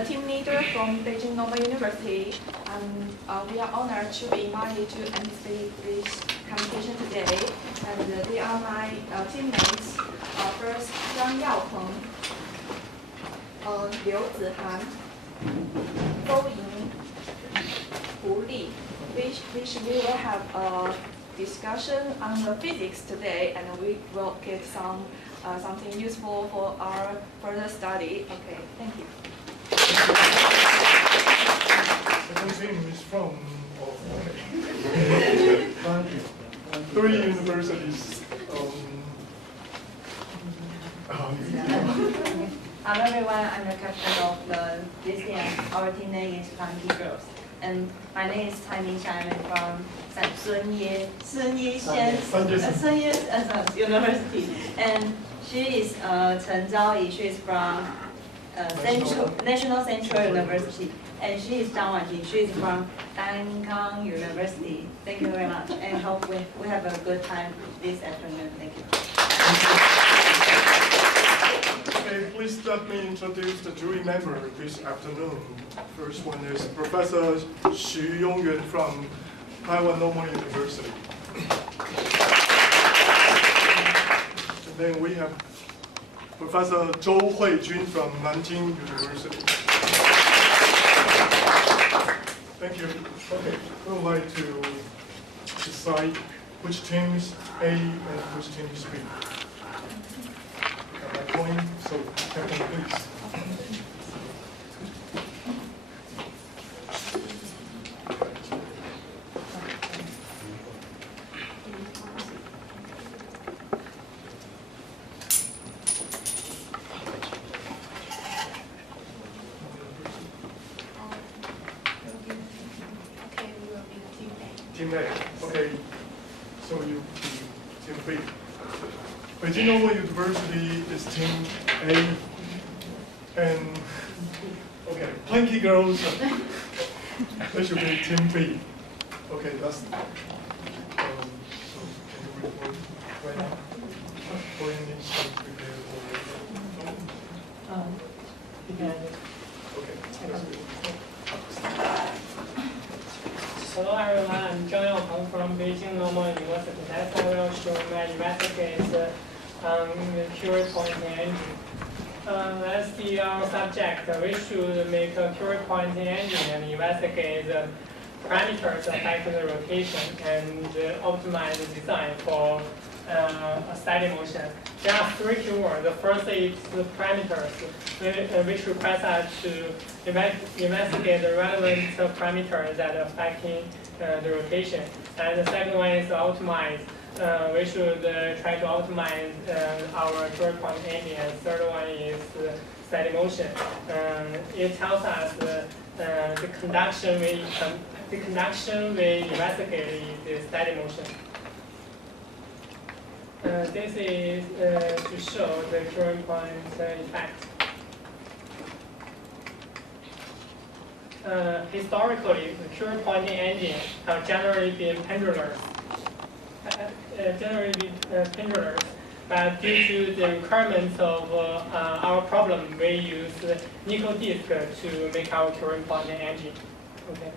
the team leader from Beijing Normal University, and we are honored to be invited to participate this competition today. And they are my teammates. First, Zhang Yaopeng, Liu Zihan, Zhou Ying, Hu Li, which we will have a discussion on the physics today, and we will get something useful for our further study. Okay, thank you. Second team is from three universities. Hello everyone, I'm the captain of this team. Our team name is Plancky Girls. And my name is Cai Mingxia. I'm from Sun Ye University. And she is Chen Zhaoyi. She is from National Central University. And she is Zhang Wanjing. She is from Dankang University. Thank you very much. And hope we have a good time this afternoon. Thank you. Okay, please let me introduce the jury member this afternoon. First one is Professor Xu Yongyuan from Taiwan Normal University. And then we have Professor Zhou Huijun from Nanjing University. Thank you. Okay, we would like to decide which team is A and which team is B. Got my coin, so Captain, please. Team A. Okay, so you team B. Beijing Normal University is team A, and okay, Plancky Girls, they should be team B. Okay, that's so can you report right now? Or you need to prepare for okay, that's good. Hello everyone, I'm Zhang Yaopeng from Beijing Normal University. Next I will show my investigation on the Curie point engine. Let's see our subject. We should make a Curie point engine and investigate the parameters affecting the rotation and optimize the design for a steady motion. There are three keywords. The first is the parameters, which requires us to investigate the relevant parameters that are affecting the rotation. And the second one is optimize. We should try to optimize our Curie point engine. And the third one is steady motion. It tells us the conduction we investigate is steady motion. This is to show the Curie point effect. Historically, the Curie pointing engine have generally been pendulars. But due to the requirements of our problem, we use nickel disc to make our Curie pointing engine. Okay.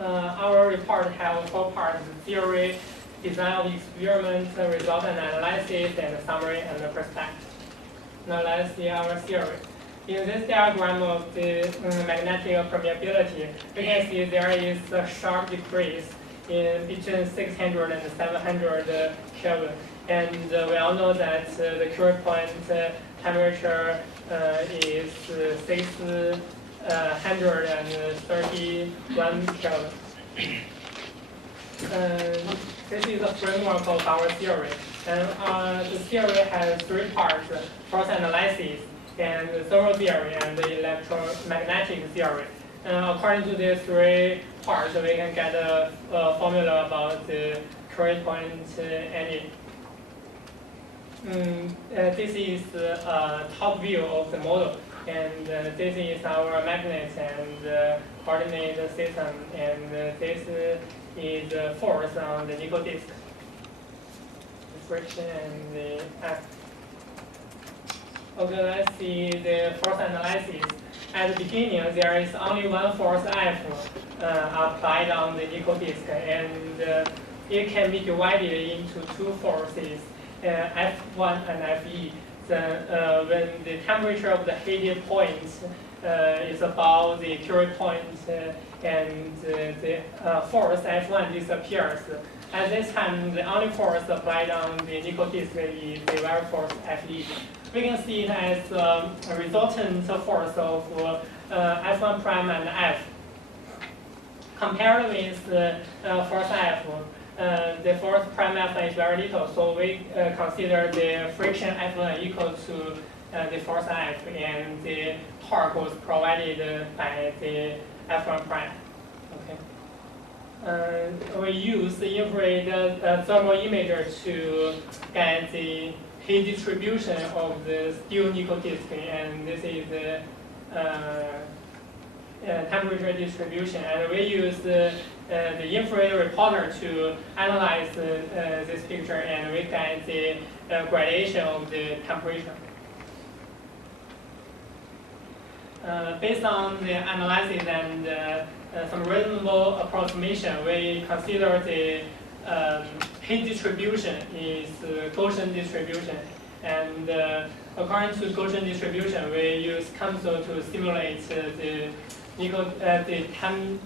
Our report has 4 parts: theory, design of experiments, result and analysis, and summary and perspective. Now let's see our theory. In this diagram of the magnetic permeability, we can see there is a sharp decrease in between 600 and 700 Kelvin. And we all know that the Curie point temperature is 631 Kelvin. This is the framework of our theory. And the theory has 3 parts: force analysis, and the thermal theory, and the electromagnetic theory. According to these 3 parts, we can get a formula about the Curie point engine. This is the top view of the model, and this is our magnet and coordinate system, and this is the force on the nickel disc, the friction and the F. Okay, let's see the force analysis. At the beginning, there is only one force F applied on the nickel disk, and it can be divided into two forces, F1 and Fe. Then, when the temperature of the heated point is above the Curie point, and the force F1 disappears. At this time, the only force applied on the nickel disk is the wire force Fe. We can see it as a resultant force of F1 prime and F. Compared with force F, the force prime F1 is very little, so we consider the friction F1 equal to the force F, and the torque was provided by the F1 prime. Okay. We use the infrared thermal imager to get the heat distribution of the steel nickel disk, and this is the temperature distribution. And we use the infrared reporter to analyze this picture, and we get the gradation of the temperature. Based on the analysis and some reasonable approximation, we consider the heat distribution is Gaussian distribution. And according to Gaussian distribution, we use COMSOL to simulate the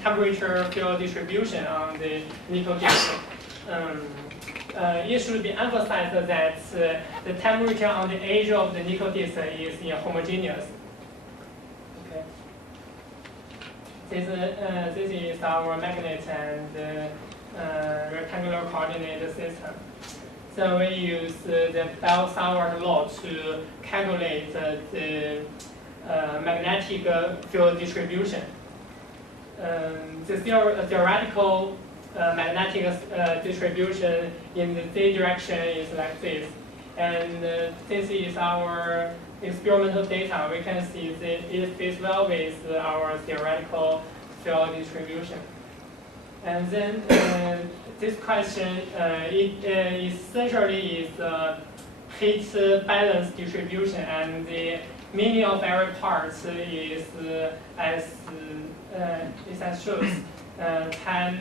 temperature field distribution on the nickel disk. It should be emphasized that the temperature on the edge of the nickel disk is homogeneous. Okay. This is our magnet and rectangular coordinate system. So we use the Bell-Savart law to calculate the magnetic field distribution. The theoretical magnetic distribution in the z direction is like this. And this is our experimental data. We can see that it fits well with our theoretical field distribution. And then this question, it essentially is heat balance distribution, and the meaning of every part is as shows. Time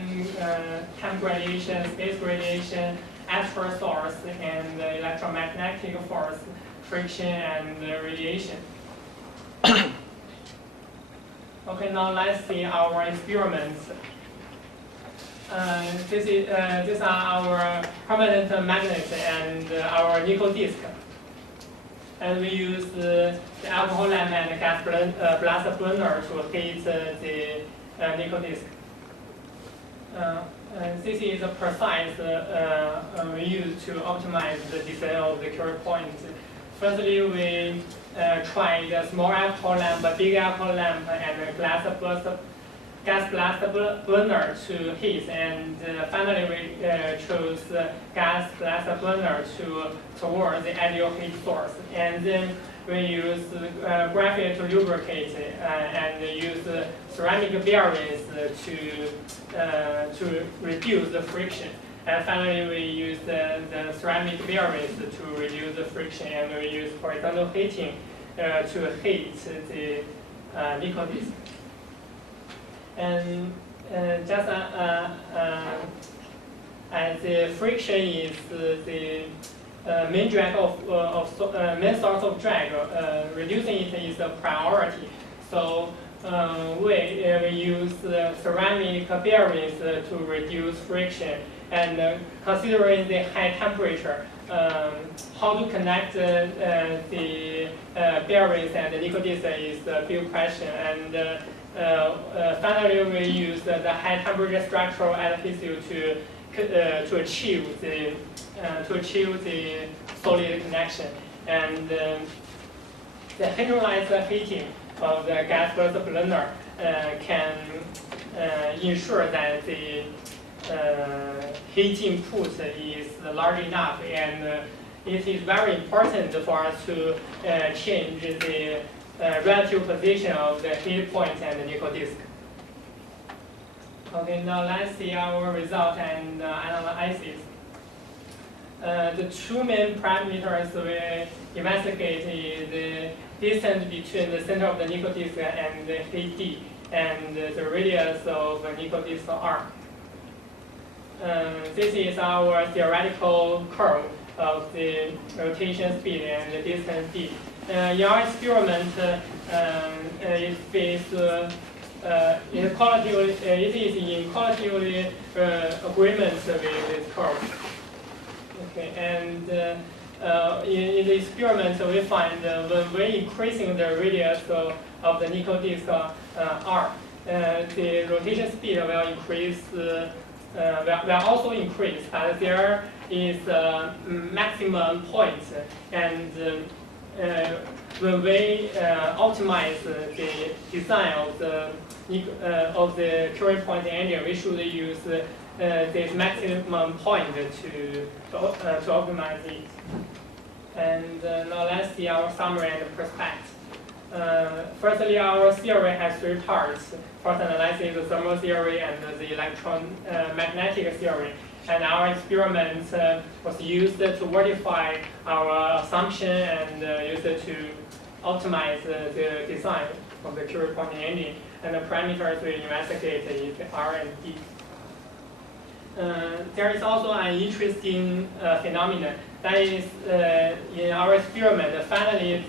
gradation, space gradation, atmospheric source, and electromagnetic force, friction, and radiation. Okay, now let's see our experiments. These are our permanent magnets and our nickel disk. And we use the alcohol lamp and gas blast burner to heat the nickel disk. This is a precise we use to optimize the design of the Curie point. Firstly, we tried a small alcohol lamp, a big alcohol lamp, and a gas blast burner to heat, and finally we chose gas blast burner towards the ideal heat source. And then we use graphite to lubricate and use ceramic bearings to reduce the friction. And finally, we use the ceramic bearings to reduce the friction, and we use horizontal heating to heat the nickel disk. And just as the friction is the main drag main source of drag, reducing it is a priority. So we use ceramic bearings to reduce friction. And considering the high temperature, how to connect the bearings and the nickel disk is a big question. And finally, we use the high temperature structural adhesive to achieve the solid connection. And the hydrolyzed heating of the gas blast burner can ensure that the heat input is large enough, and it is very important for us to change the relative position of the heat point and the nickel disk. Okay, now let's see our result and analysis. The two main parameters we investigate the distance between the center of the nickel disk and the HD and the radius of the nickel disk R. This is our theoretical curve of the rotation speed and the distance d. In our experiment, it is in qualitatively agreement with this curve. Okay, and in the experiment, we find when we're increasing the radius of the nickel disk R, the rotation speed will increase. Will also increase, but there is a maximum point, and when we optimize the design of the Curie point engine, we should use this maximum point to optimize it. And now let's see our summary and prospect. Firstly, our theory has three parts. First analysis, the thermal theory, and the electromagnetic theory. And our experiment was used to verify our assumption and used to optimize the design of the Curie point engine. And the parameters we investigate is R and D. There is also an interesting phenomenon. That is, in our experiment, finally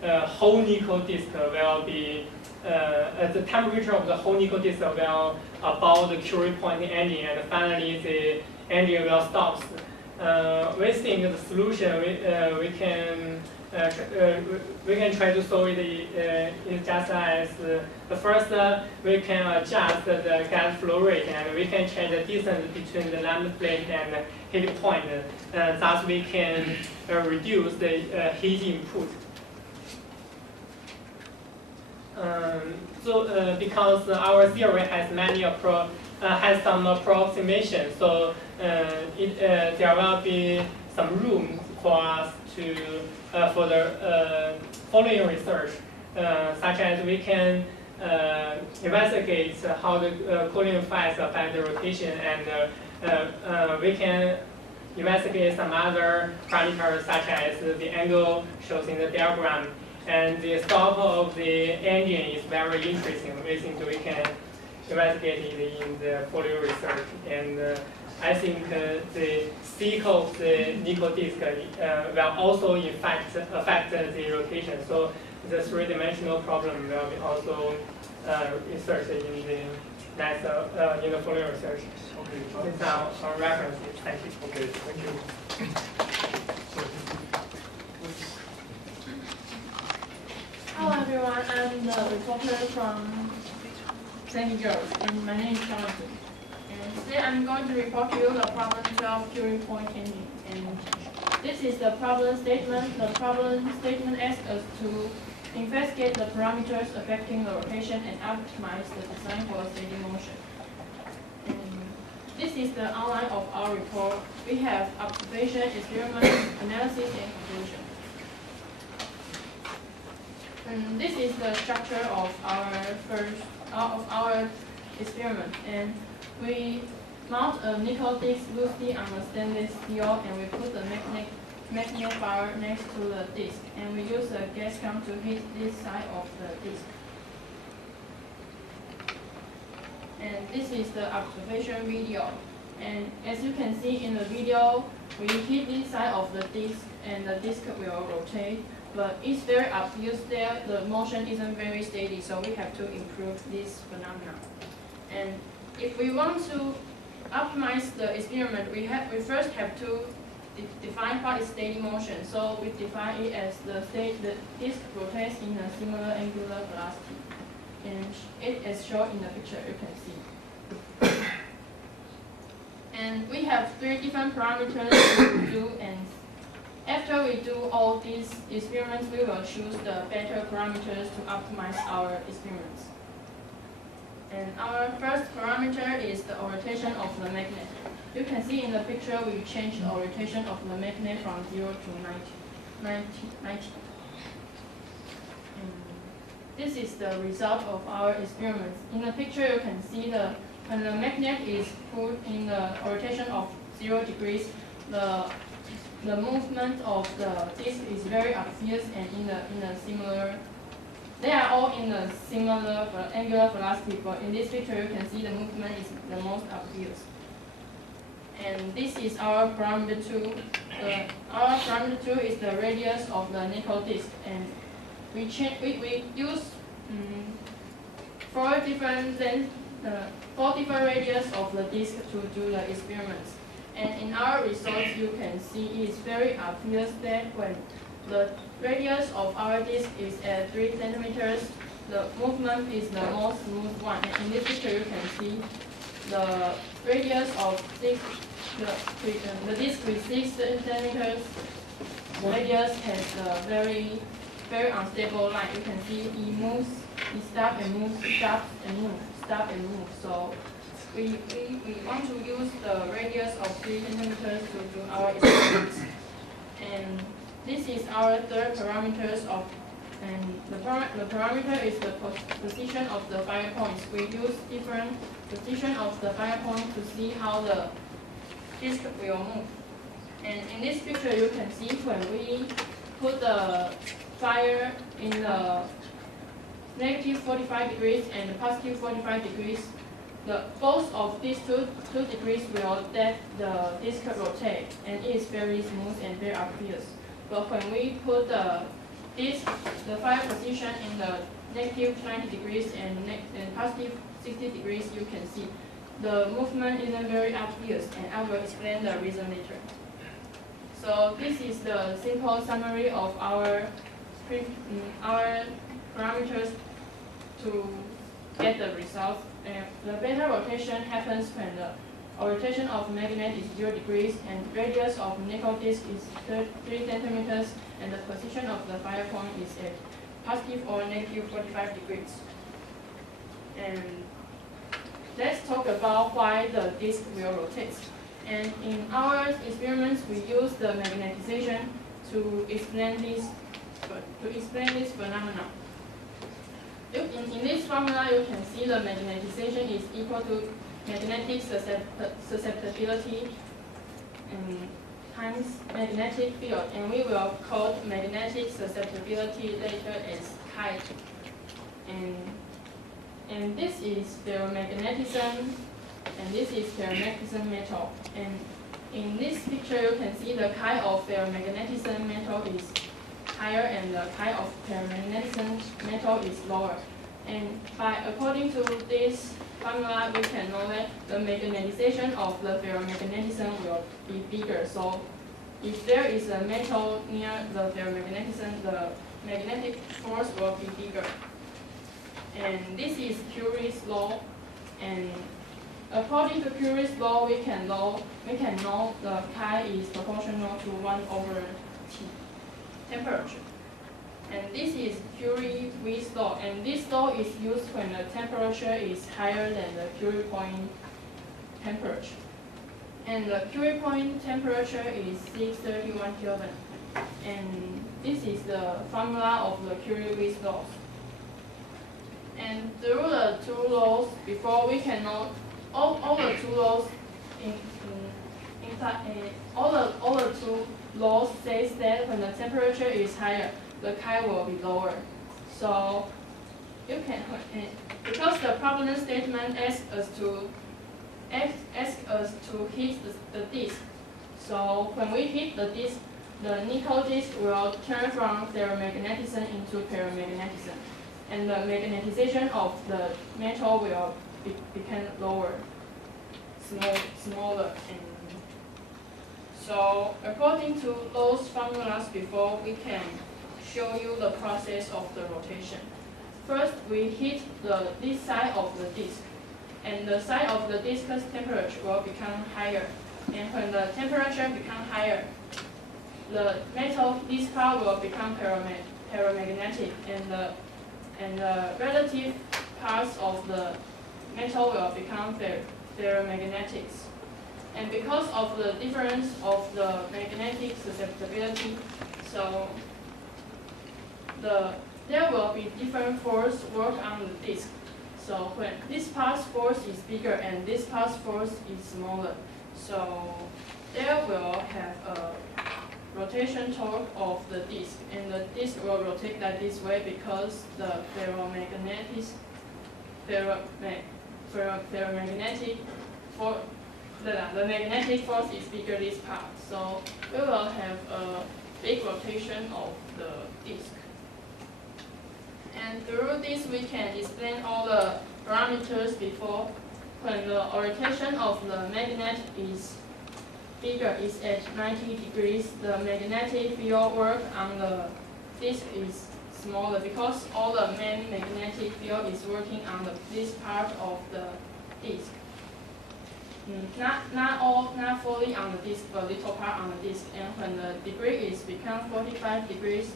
the whole nickel disk will be, the temperature of the whole nickel disk will above the Curie point engine, and finally the engine will stop. We think the solution we can try to solve it is just as the first we can adjust the gas flow rate, and we can change the distance between the lambda plate and the heat point. Thus we can reduce the heat input. Because our theory has has some approximation, so there will be some room for us to for the following research, such as we can investigate how the cooling effects affect the rotation, and we can investigate some other parameters such as the angle shown in the diagram. And the stop of the engine is very interesting. We think we can investigate it in the following research. And I think the thick of the nickel disk will also in fact affect the rotation. So the three-dimensional problem will be also researched in the next in the following research. Okay. These are our references. Thank you. Okay. Thank you. Hello everyone, I'm the reporter from Plancky Girls, and my name is Jonathan. And today I'm going to report to you the problem 12 Curie point engine. And this is the problem statement. The problem statement asks us to investigate the parameters affecting the rotation and optimize the design for steady motion. And this is the outline of our report. We have observation, experiment, analysis, and conclusion. And this is the structure of our experiment, and we mount a nickel disc loosely on the stainless steel, and we put the magnifier next to the disc, and we use a gas gun to hit this side of the disc. And this is the observation video. And as you can see in the video, we hit this side of the disc, and the disc will rotate. But it's very obvious that the motion isn't very steady, so we have to improve this phenomenon. And if we want to optimize the experiment, we first have to define what is steady motion. So we define it as the disc rotates in a similar angular velocity. And it is shown in the picture, you can see. And we have three different parameters to do, and after we do all these experiments, we will choose the better parameters to optimize our experiments. And our first parameter is the orientation of the magnet. You can see in the picture we changed the orientation of the magnet from 0 to 90. This is the result of our experiments. In the picture you can see when the magnet is put in the orientation of 0 degrees, the the movement of the disk is very obvious and in a similar. They are all in a similar angular velocity, but in this picture you can see the movement is the most obvious. And this is our parameter 2. Our parameter 2 is the radius of the nickel disk, and we use 4 different radius of the disk to do the experiments. And in our results, you can see it's very obvious that when the radius of our disk is at 3 centimeters, the movement is the most smooth one. And in this picture, you can see the radius of the disk with 6 centimeters. The radius has a very unstable line. You can see it moves, it stops and moves, stops and moves, stops and moves. So we want to use the radius of 3 centimeters to do our experiments. And this is our third parameters of, and the parameter is the position of the fire points. We use different position of the fire point to see how the disk will move. And in this picture, you can see when we put the fire in the negative 45 degrees and the positive 45 degrees, both of these two degrees will let the disk rotate, and it is very smooth and very obvious. But when we put the fire position in the negative 90 degrees and positive 60 degrees, you can see the movement isn't very obvious, and I will explain the reason later. So this is the simple summary of our parameters to get the results. The beta rotation happens when the rotation of magnet is 0 degrees and radius of nickel disk is 3 centimeters, and the position of the fire point is at positive or negative 45 degrees. And let's talk about why the disk will rotate. And in our experiments, we use the magnetization to explain this phenomenon. In this formula, you can see the magnetization is equal to magnetic susceptibility times magnetic field, and we will call magnetic susceptibility later as chi. And this is ferromagnetism, and this is ferromagnetism metal. And in this picture, you can see the chi of ferromagnetism metal is higher and the chi of ferromagnetism metal is lower. And according to this formula, we can know that the magnetization of the ferromagnetism will be bigger. So if there is a metal near the ferromagnetism, the magnetic force will be bigger. And this is Curie's law. And according to Curie's law, we can know the chi is proportional to 1/T temperature. And this is Curie's law, and this law is used when the temperature is higher than the Curie point temperature. And the Curie point temperature is 631 Kelvin. And this is the formula of the Curie's laws. And through the two laws, before we can know all the two laws all the two laws says that when the temperature is higher, the chi will be lower. So you can, because the problem statement asks us to hit the disk. So when we hit the disk, the nickel disk will turn from ferromagnetism into paramagnetism, and the magnetization of the metal will become lower, smaller. And so according to those formulas before, we can show you the process of the rotation. First, we hit this side of the disk, and the side of the disk's temperature will become higher. And when the temperature becomes higher, the metal disk part will become paramagnetic, and the relative parts of the metal will become ferromagnetics. And because of the difference of the magnetic susceptibility, so there will be different force work on the disk. So when this part's force is bigger and this part's force is smaller, so there will have rotation torque of the disk, and the disk will rotate like this way because the ferromagnetic the magnetic force is bigger this part. So we will have a big rotation of the disk. And through this we can explain all the parameters before. When the orientation of the magnet is bigger, is at 90 degrees, the magnetic field work on the disk is smaller because all the main magnetic field is working on this part of the disk. Not fully on the disk, but little part on the disk. And when the degree is become 45 degrees,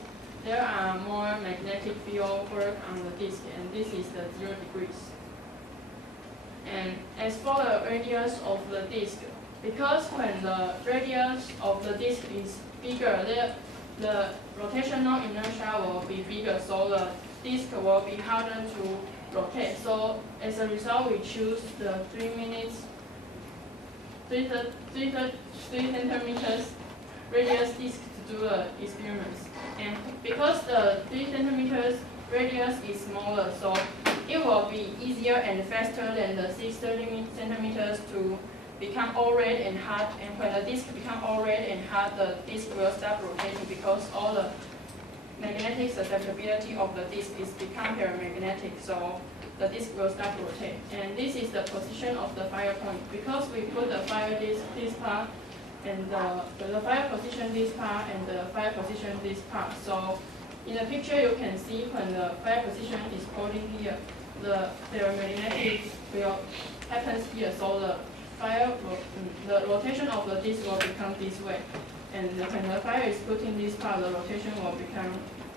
there are more magnetic field work on the disk, and this is the 0 degrees. And as for the radius of the disk, because when the radius of the disk is bigger, the rotational inertia will be bigger, so the disk will be harder to rotate. So as a result, we choose the 3 centimeters radius disk to do the experiments. And because the 3 centimeters radius is smaller, so it will be easier and faster than the 6 centimeters to become all red and hot. And when the disk become all red and hot, the disk will stop rotating because all the magnetic susceptibility of the disk is become paramagnetic. So the disk will start to rotate. And this is the position of the fire point. Because we put the fire disk this part, and the fire position this part, and the fire position this part. So in the picture you can see when the fire position is pointing here, the paramagnetic will happens here. So the rotation of the disk will become this way. And when the fire is putting this part, the rotation will become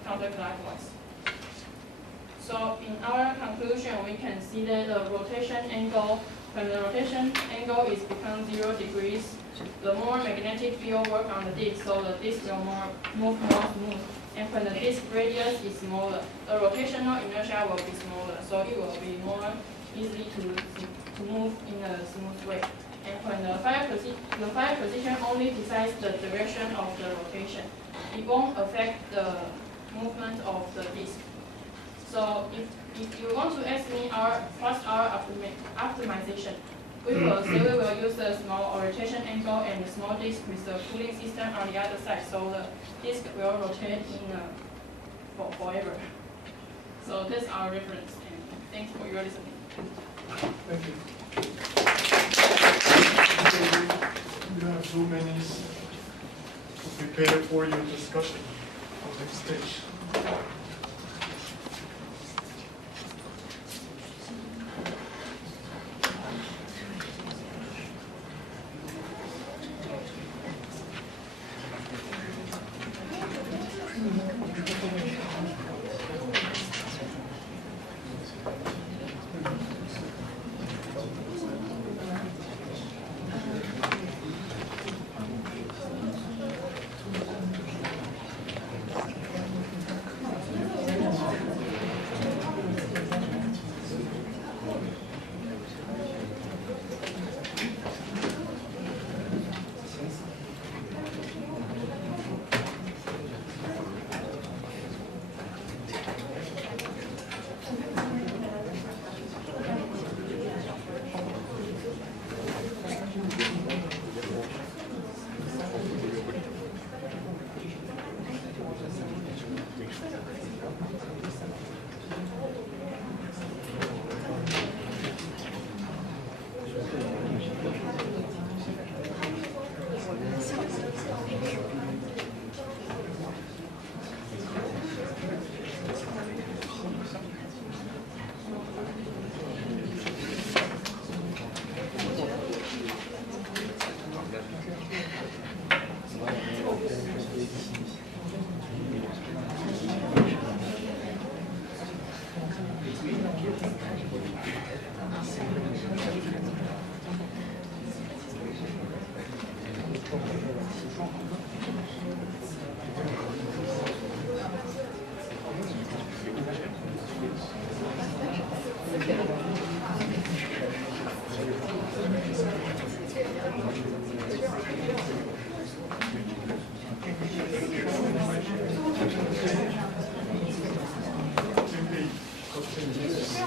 counterclockwise. So in our conclusion, we can see that the rotation angle, when the rotation angle is become 0 degrees, the more magnetic field work on the disk, so the disk will move more smooth. And when the disk radius is smaller, the rotational inertia will be smaller, so it will be more easy to move in a smooth way. And when the fire position only decides the direction of the rotation, it won't affect the movement of the disk. So if you want to ask me what's our optimization, we will use a small rotation angle and a small disk with the cooling system on the other side, so the disk will rotate forever. So that's our reference, and thanks for your listening. Thank you. We have 2 minutes to prepare for your discussion on the next stage.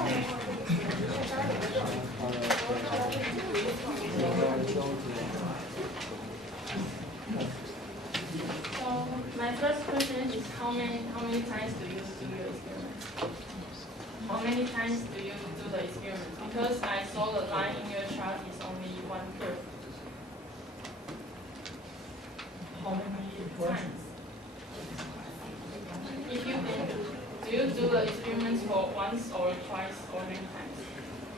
So my first question is how many times do you do your experiment? How many times do you do the experiment? Because I saw the line in your chart is only 1/3. How many Times. If you do you do the experiments for once or twice or many times?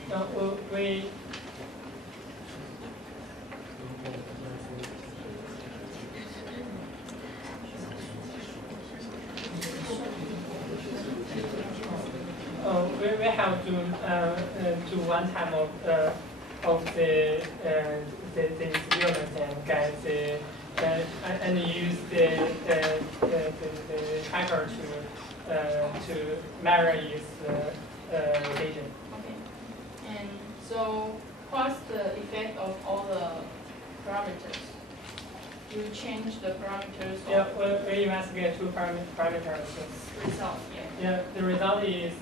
No, we we have to do one time of the experiment and get the and use the tracker to measure its rotation. Okay. And so what's the effect of all the parameters? You change the parameters Yeah, of we investigate two parameters. result, yeah. Yeah, the result is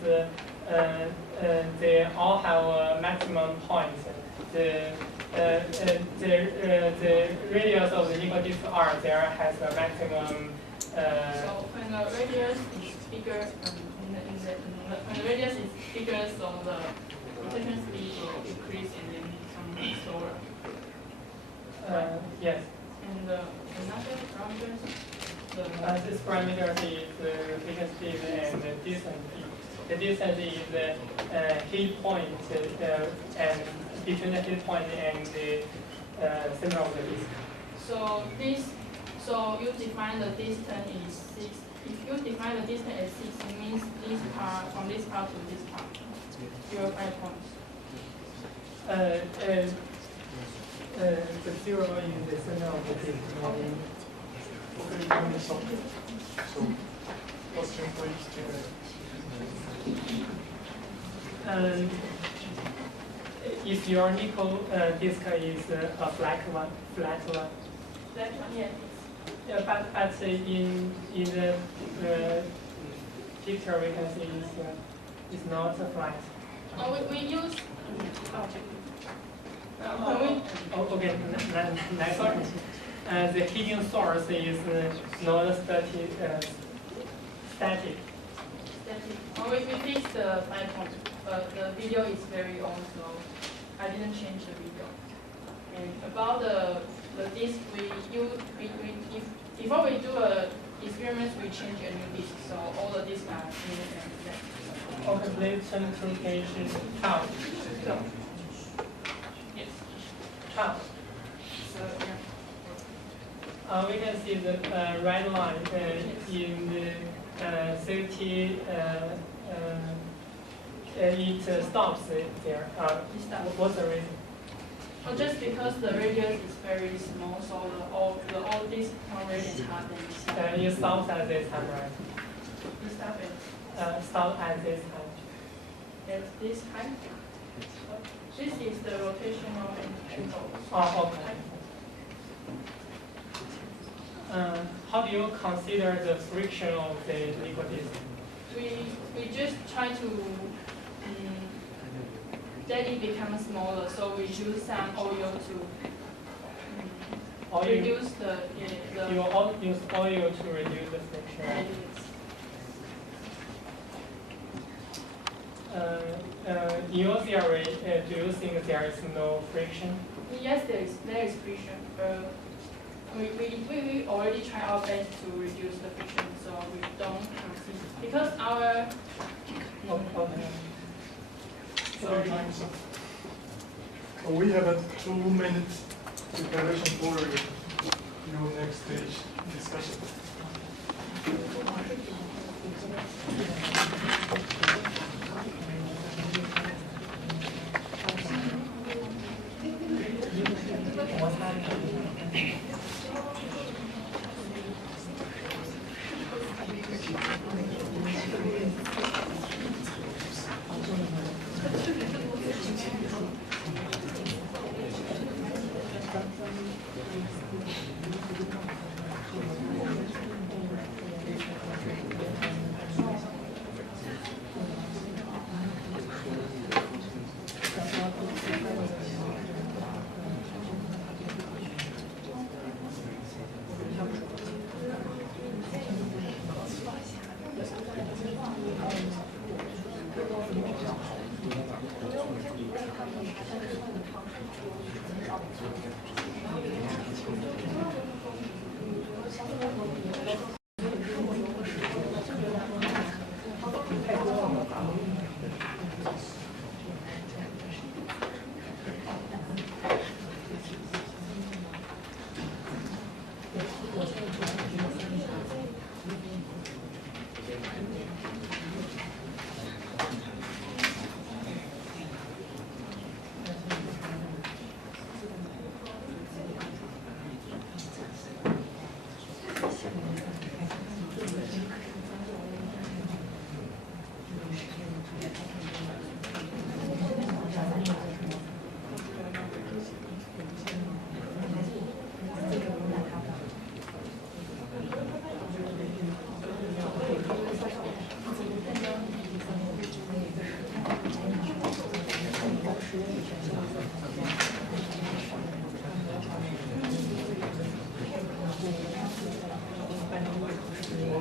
they all have a maximum point. The radius of the nickel disk R there has a maximum. So when the radius is bigger, when the radius is bigger, so the rotation speed will increase and then become slower. Yes. And another parameter, This parameter is the rotation speed and the distance. The distance is the heat point and between the heat point and the center of the disk. So you define the distance is 6. If you define the distance as 6, it means this part from this part to this part. Your 5 points. The zero in the center of the disk. Okay, give me something. So, question please. If your nickel disk is a flat one. That one, yeah. Yeah, but in the picture we can see it's not a flat. Oh, we use. Okay, next one. The heating source is not static. Oh, we fixed the 5 points, but the video is very old, so I didn't change the video. And about the disk, before we do a experiment, we change a new disk, so all the disks are new and that. Okay, please turn to page 12. Yes. 12. So yeah. We can see the red line in the safety. It stops there. What's the reason? Oh, just because the radius is very small, so the all disks already hard and It stops at this time, right? you stop it Stop at this time. at this height. This is the rotational angle. Oh, okay. How do you consider the friction of the nickel disk? We just try to that it becomes smaller, so we use some oil to reduce the You use oil to reduce the friction. radius. In your theory, do you think there is no friction? Yes, there is friction. We already try our best to reduce the friction, so we don't consider because our Okay. So, we have a 2 minutes preparation for your next stage discussion.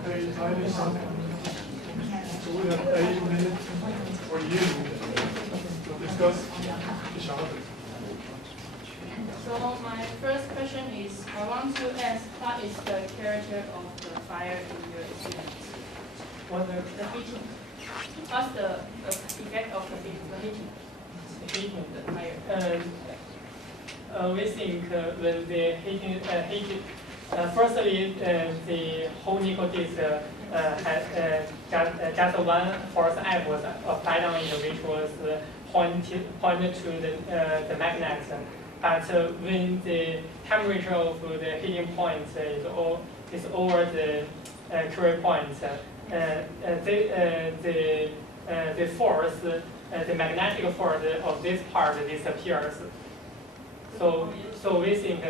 Okay, time is up. So we have 8 minutes for you to discuss each other. So my first question is, I want to ask, what is the character of the fire in your experience? What The heating. What's the effect of the heating? heating? The fire. We think when the heating, firstly, the whole nickel disc had just one force F was applied on it, which was pointed to the magnet. But when the temperature of the heating point is over the Curie point, the force, the magnetic force of this part disappears. So we think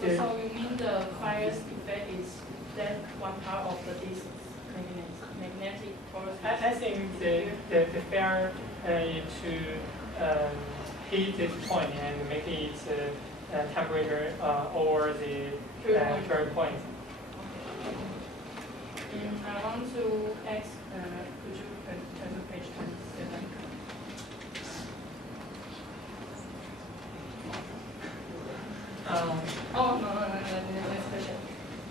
So you mean the fire's effect is that one part of the disc magnetic force? I think the fair is to heat this point and make it temperature over the Curie point. I want to ask, could you turn to page 27? Next question.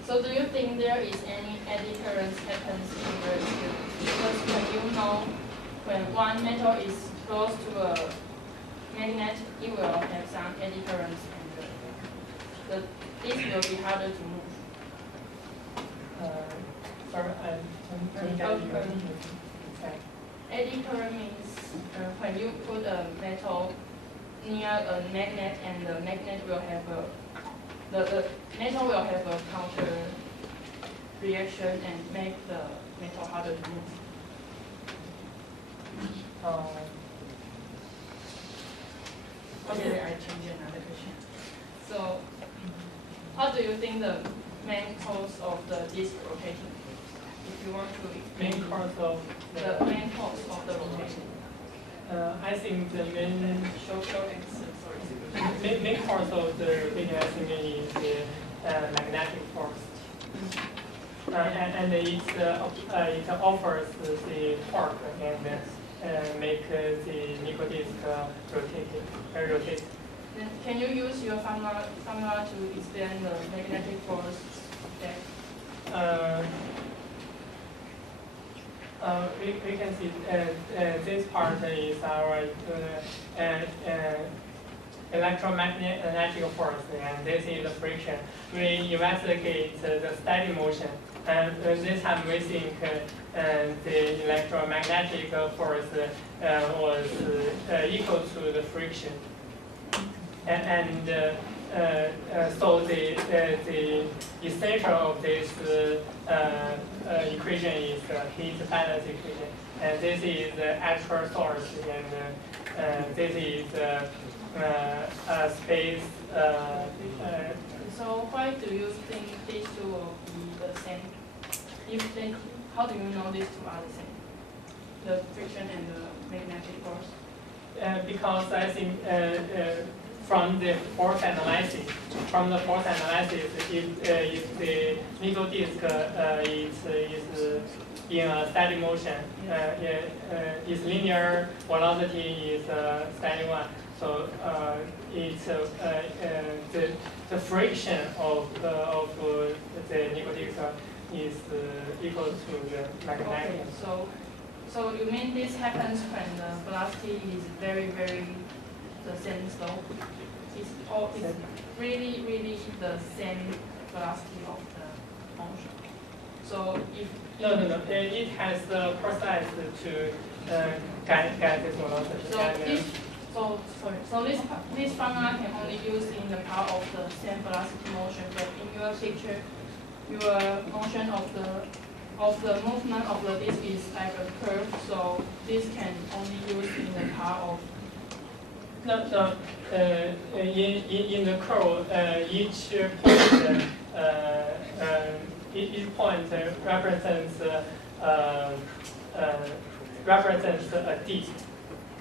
So do you think there is any eddy currents happens in your experience? Because when one metal is close to a magnet, it will have some eddy currents and this will be harder to move. Eddy current means when you put a metal near a magnet and the magnet will have the metal will have a counter reaction and make the metal harder to move. Okay, I change another question. So, how do you think the main cause of the disc rotating? If you want to Main cause of the main cause of the rotation. I think the main Sorry. main cause of the rotation I think is the magnetic force, and it offers the torque and make the nickel disc rotate. Then can you use your formula to explain the magnetic force? We can see this part is our electromagnetic force, and this is the friction. We investigate the steady motion, and this time we think the electromagnetic force was equal to the friction, and so the essential of this equation is heat balance equation, and this is the actual source, and this is space. So why do you think these two will be the same? If they, how do you know these two are the same? The friction and the magnetic force? Because I think from the force analysis. From the force analysis, if the nickel disk is in a steady motion, its linear velocity is steady one. So it's the friction of the nickel disk is equal to the magnetic. Okay, so you mean this happens when the velocity is very the same slope? It's really the same velocity of the motion. So if no, it has the process to get this velocity. So this formula can only use in the part of the same velocity motion, but in your picture, your motion of the movement of the disk is like a curve, so this can only use in the part of. No. In the curve, each point represents a disk.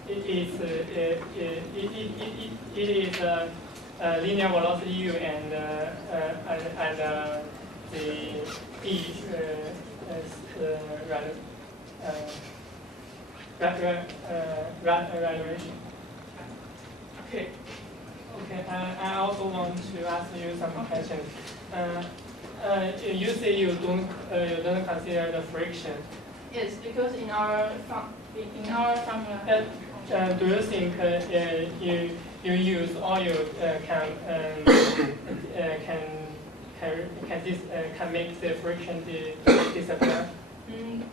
It is linear velocity u and the d radiation. Okay. I also want to ask you some questions. You say you don't consider the friction. Yes, because in our formula. Do you think you use oil can make the friction disappear?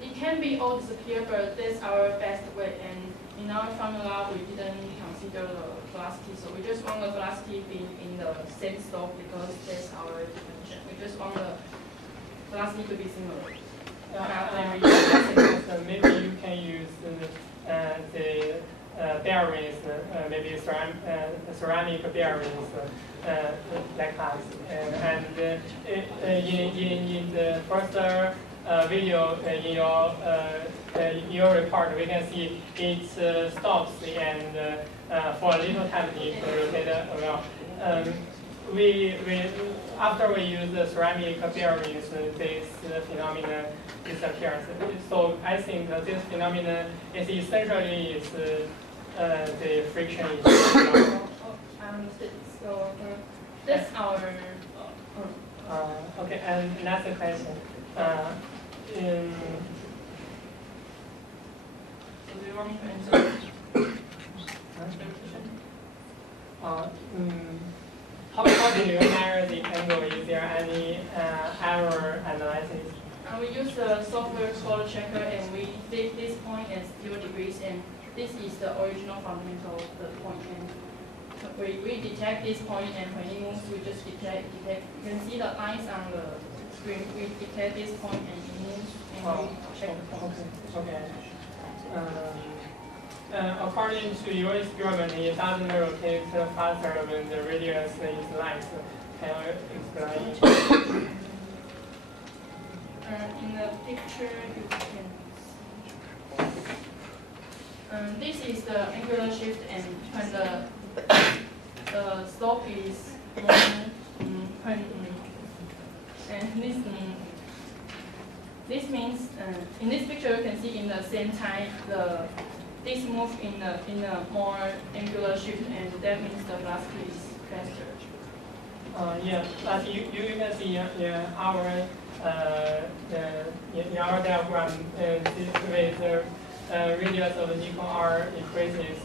It can be all disappear, but that's our best way. And in our formula, we didn't consider the velocity, so we just want the velocity be in the same slope because that's our definition. We just want the velocity to be similar. Maybe you can use the bearings, maybe ceramic bearings like us. And in the first video in your report, we can see it stops and for a little time it rotates around. After we use the ceramic bearings, this phenomenon disappears. So I think this phenomenon is essentially the friction is. So that's our. Okay, and last question. Do you want me to answer? How do you measure the angle? Is there any error analysis? We use the software called Checker, and we take this point as 0 degrees, and this is the original fundamental of the point. And we detect this point, and when it moves, we just detect. You can see the lines on the screen. We detect this point, and it moves, and we check the point. Okay. According to your experiment, it doesn't rotate faster when the radius is light. Can you explain? In the picture, you can see. This is the angular shift, and when the slope is more, and this means in this picture you can see in the same time this move in a more angular shift, and that means the velocity is faster. Yeah, but you can see in our diagram, with the radius of the nickel r increases,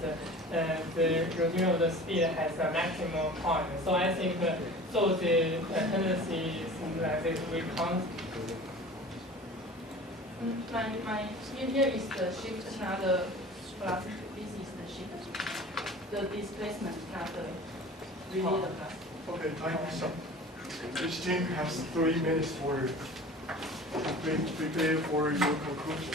the rotation of the speed has a maximum point. So I think the tendency is like this. We can't. Here is the shift, not the velocity. This is the shift. The displacement, not the really the velocity. Okay, time is up. Each team has 3 minutes for prepare for your conclusion.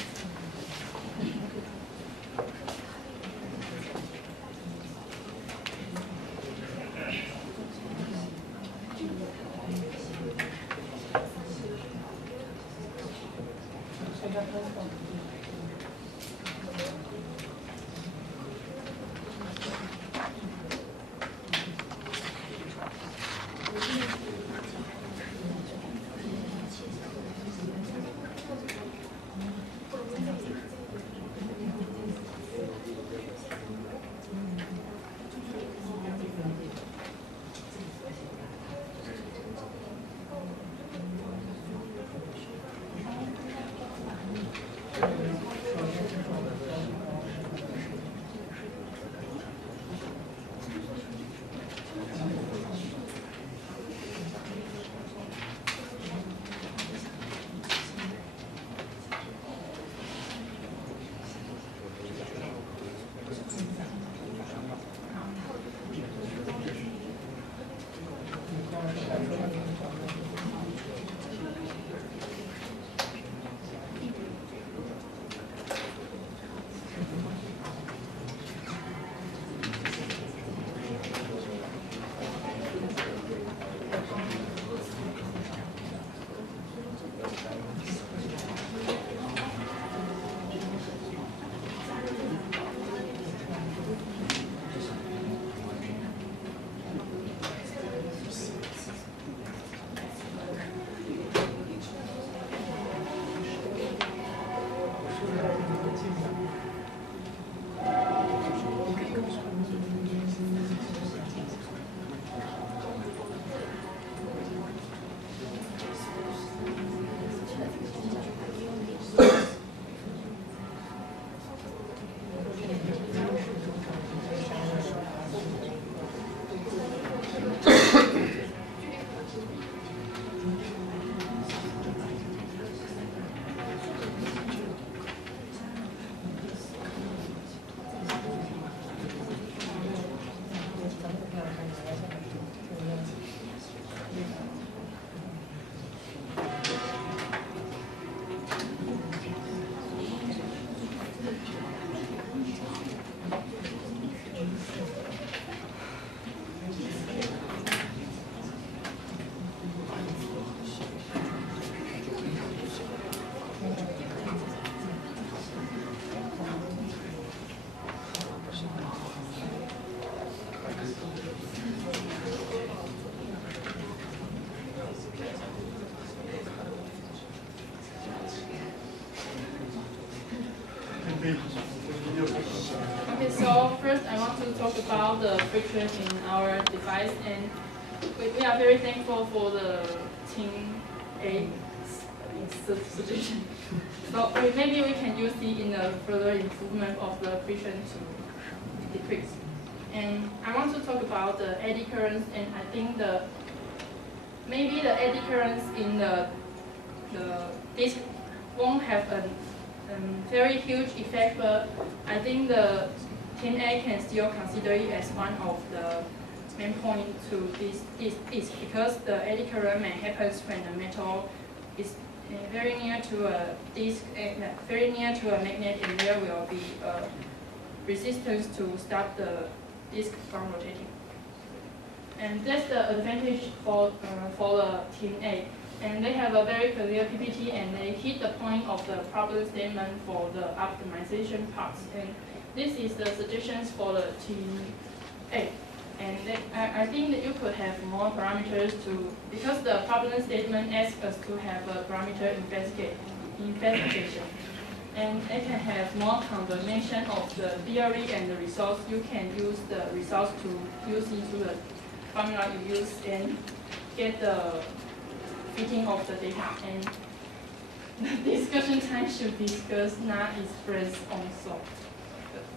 B. Okay, so first I want to talk about the friction in our device, and we are very thankful for the Team A suggestion. So maybe we can use it in the further improvement of the friction to decrease. And I want to talk about the eddy currents, and I think maybe the eddy currents in the disc won't have a very huge effect, but I think the Team A can still consider it as one of the main points to this disc, because the eddy current may happen when the metal is very near to a disc, very near to a magnet, and there will be a resistance to stop the disc from rotating. And that's the advantage for the Team A. And they have a very clear PPT, and they hit the point of the problem statement for the optimization parts. And this is the suggestions for the Team A. And I think that you could have more parameters because the problem statement asks us to have a parameter investigation. And it can have more combination of the theory and the results. You can use the results to use into the formula you use and get the fitting of the data. And the discussion time should discuss, not express on solved.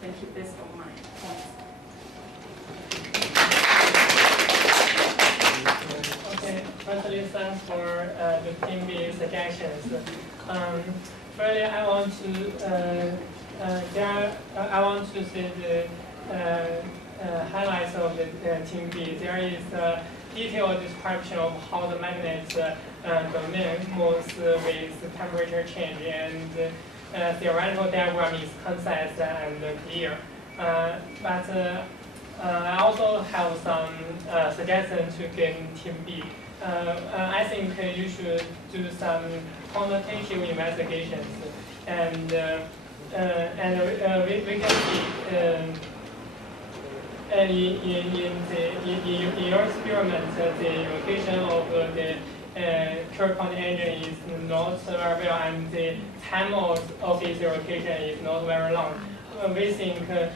Thank you, that's all my points. Okay, firstly, thanks for the Team B suggestions. Firstly, I want to say the highlights of the Team B. There is a detailed description of how the magnet domain moves with temperature change, and theoretical diagram is concise and clear. But I also have some suggestions to give Team B. I think you should do some quantitative investigations, and we can see in your experiment the location of the Curie quantum engine is not very well, and the time of its rotation is not very long. We think the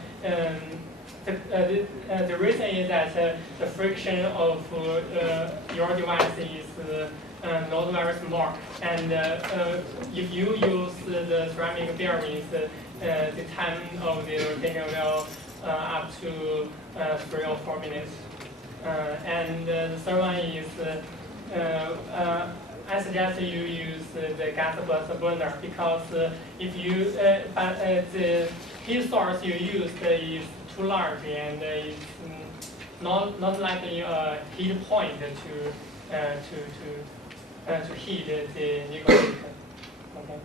reason is that the friction of your device is not very small, and if you use the ceramic bearings, the time of the rotation will up to 3 or 4 minutes. And the third one is I suggest you use the gas burner, because if you the heat source you use is too large, and it's not likely a heat point to heat the nickel. Okay.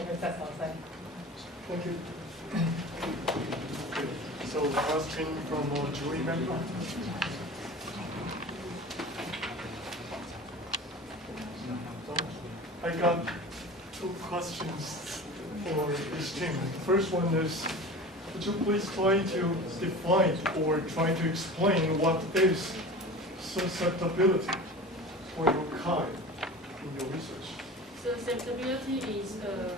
Okay, that's all. Thank you. Okay. So, question from a jury member. I got 2 questions for each team. The first one is, would you please try to define or try to explain what is susceptibility for your kind in your research? Susceptibility is a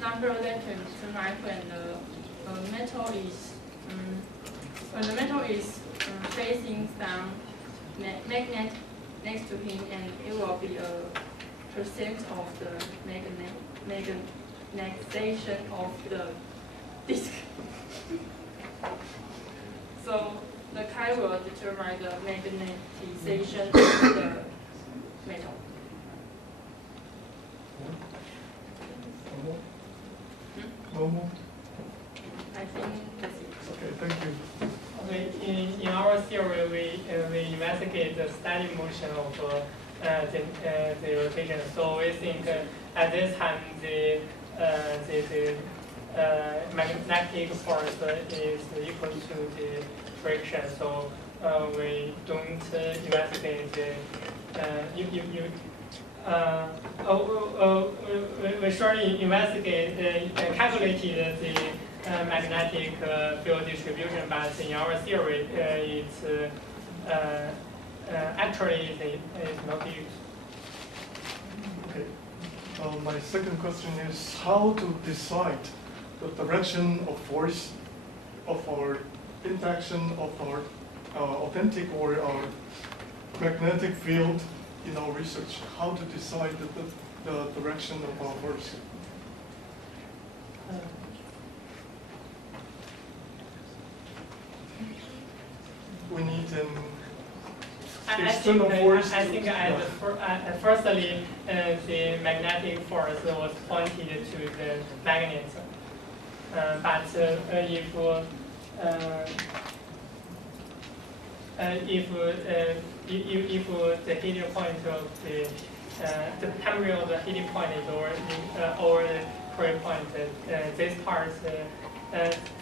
number that can determine when the metal is facing some magnet next to him, and it will be a percent of the magnetization of the disk. So the chi will determine the magnetization of the metal. No more? I think that's it. Okay, thank you. Okay, in our theory, we investigate the static motion of the rotation. So we think at this time the magnetic force is equal to the friction. So we don't investigate the we surely investigate calculated the magnetic field distribution, but in our theory, it's actually it's not used. Okay, my second question is how to decide the direction of force of our interaction of our authentic or our magnetic field in our research. How to decide the direction of our force. We need an external force. I think firstly, the magnetic force was pointed to the magnet. But if the heating point of the primary of the heating point is over the Curie point, this part,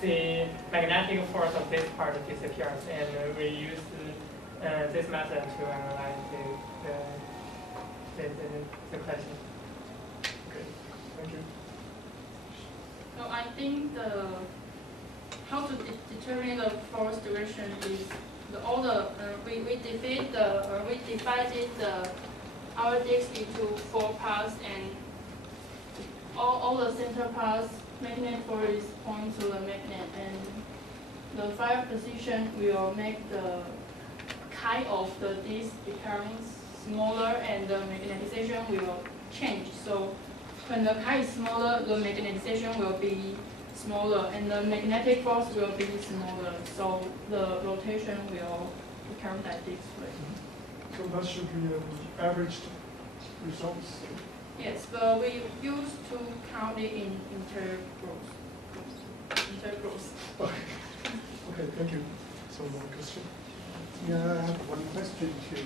the magnetic force of this part disappears, and we use this method to analyze the question. Okay, thank you. So I think how to determine the force direction is we divided our disk into 4 parts, and all the center parts magnet force point to the magnet, and the fire position will make the height of the disk becoming smaller, and the magnetization will change. So when the height is smaller, the magnetization will be smaller, and the magnetic force will be smaller. So the rotation will become like this way. So that should be an averaged results. Yes, but we used to count it in intergrowth. Okay, thank you. So one question. Yeah, I have one question to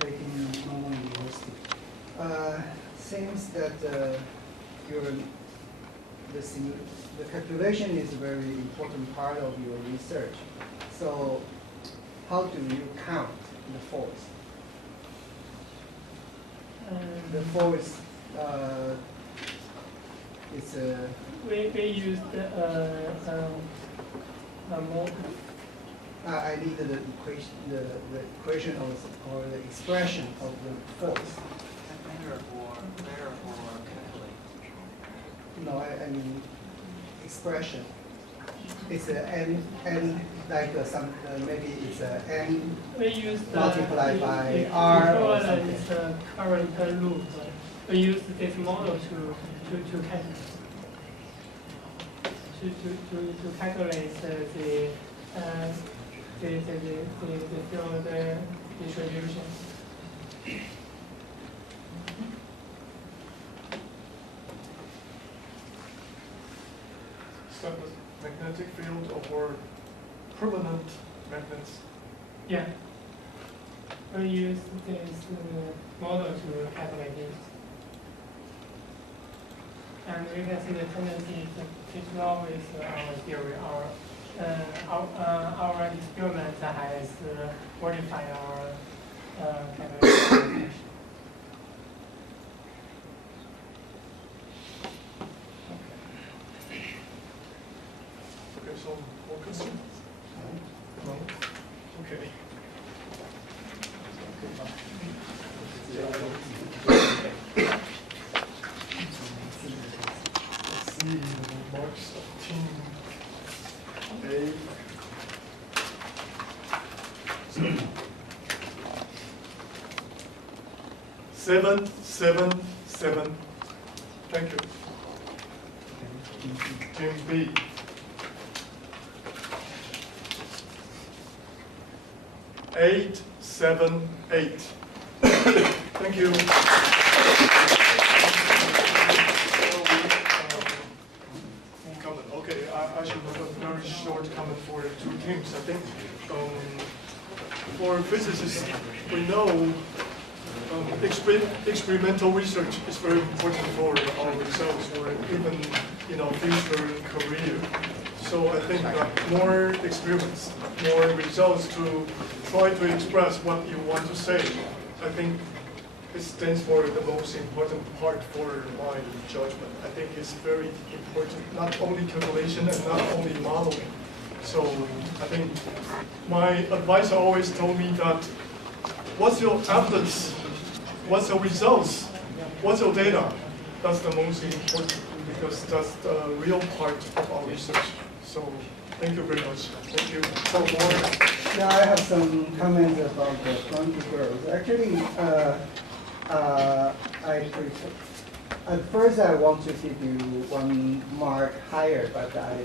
Peking Normal University. Seems that the calculation is a very important part of your research. So how do you count the force? The force is a... We used a model. I need the equation or the expression of the force. No, I mean expression. It's a n like maybe it's a n multiplied by r or something. It's a current loop. We use this model to calculate the field distribution. So the magnetic field or permanent magnets. Yeah. We use this model to calculate this. And we can see the tendency to always our theory. Our experiment has modified our calculation. Okay, so more questions? No? Okay. Let's see the marks of team A. Seven, 7. Thank you. Team B. 8, 7, 8. Thank you. Comment. Okay, I should have a very short comment for 2 teams. I think for physicists, we know experimental research is very important for our results or even future career. So I think more experiments, more results to try to express what you want to say. I think it stands for the most important part for my judgment. I think it's very important, not only calculation and not only modeling. So I think my advisor always told me that what's your evidence, what's your results, what's your data? That's the most important because that's the real part of our research. So thank you very much. Thank you. So more. Yeah, I have some comments about the Plancky Girls. Actually, I prefer. At first, I want to give you one mark higher, but I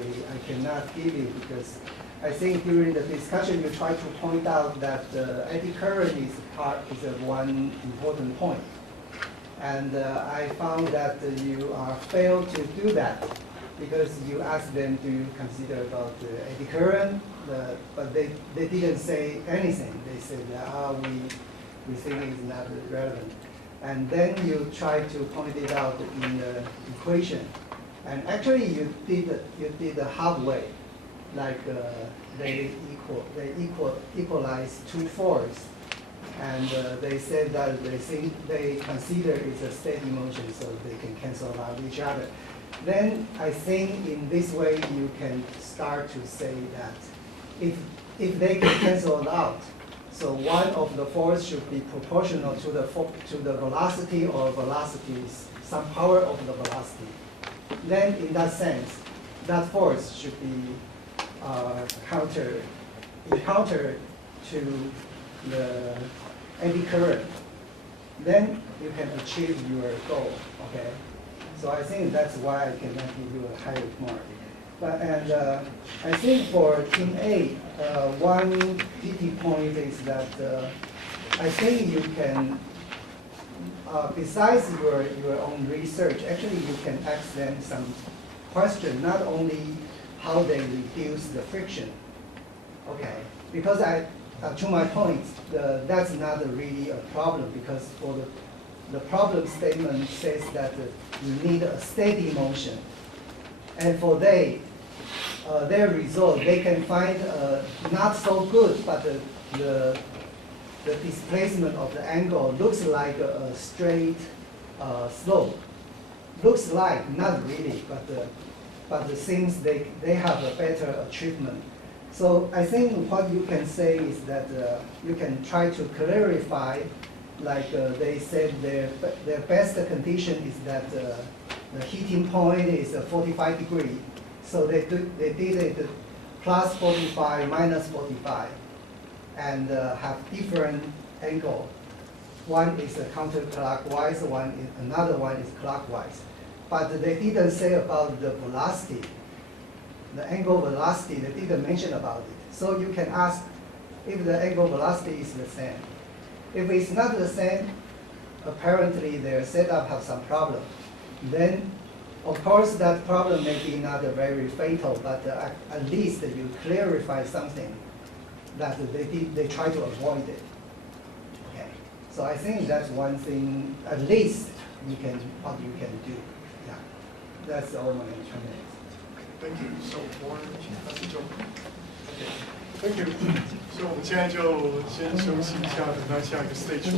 cannot give it because I think during the discussion you try to point out that eddy current is one important point. And I found that you failed to do that because you asked them to consider about the eddy current, but they didn't say anything. They said, we think it's not relevant. And then you try to point it out in the equation. And actually you did halfway, like they equalize two forces. And they said that they consider it's a steady motion, so they can cancel out each other. Then I think in this way you can start to say that if they can cancel it out, so one of the force should be proportional to the velocity or some power of the velocity. Then in that sense, that force should be counter to the eddy current. Then you can achieve your goal. Okay. So I think that's why I cannot give you a higher mark. I think for team A, one key point is that I think you can, besides your own research, actually you can ask them some question, not only how they reduce the friction. Okay, because to my point, that's not really a problem because for the problem statement says that you need a steady motion. And for their result, they can find not so good, but the displacement of the angle looks like a straight slope. Looks like, not really, but it seems they have a better achievement. So I think what you can say is that you can try to clarify, like they said their best condition is that the heating point is 45 degrees. So they did it plus 45, minus 45, and have different angle. One is counterclockwise, another one is clockwise. But they didn't say about the velocity. The angle velocity, they didn't mention about it. So you can ask if the angle velocity is the same. If it's not the same, apparently their setup has some problem. Then, of course, that problem may be not very fatal, but at least you clarify something that they try to avoid it. Okay. So I think that's one thing, at least what you can do. Yeah. That's all my comments. Thank you. So more, that's a joke. Okay. Thank you. 所以我们现在就先休息一下，等待下一个 stage。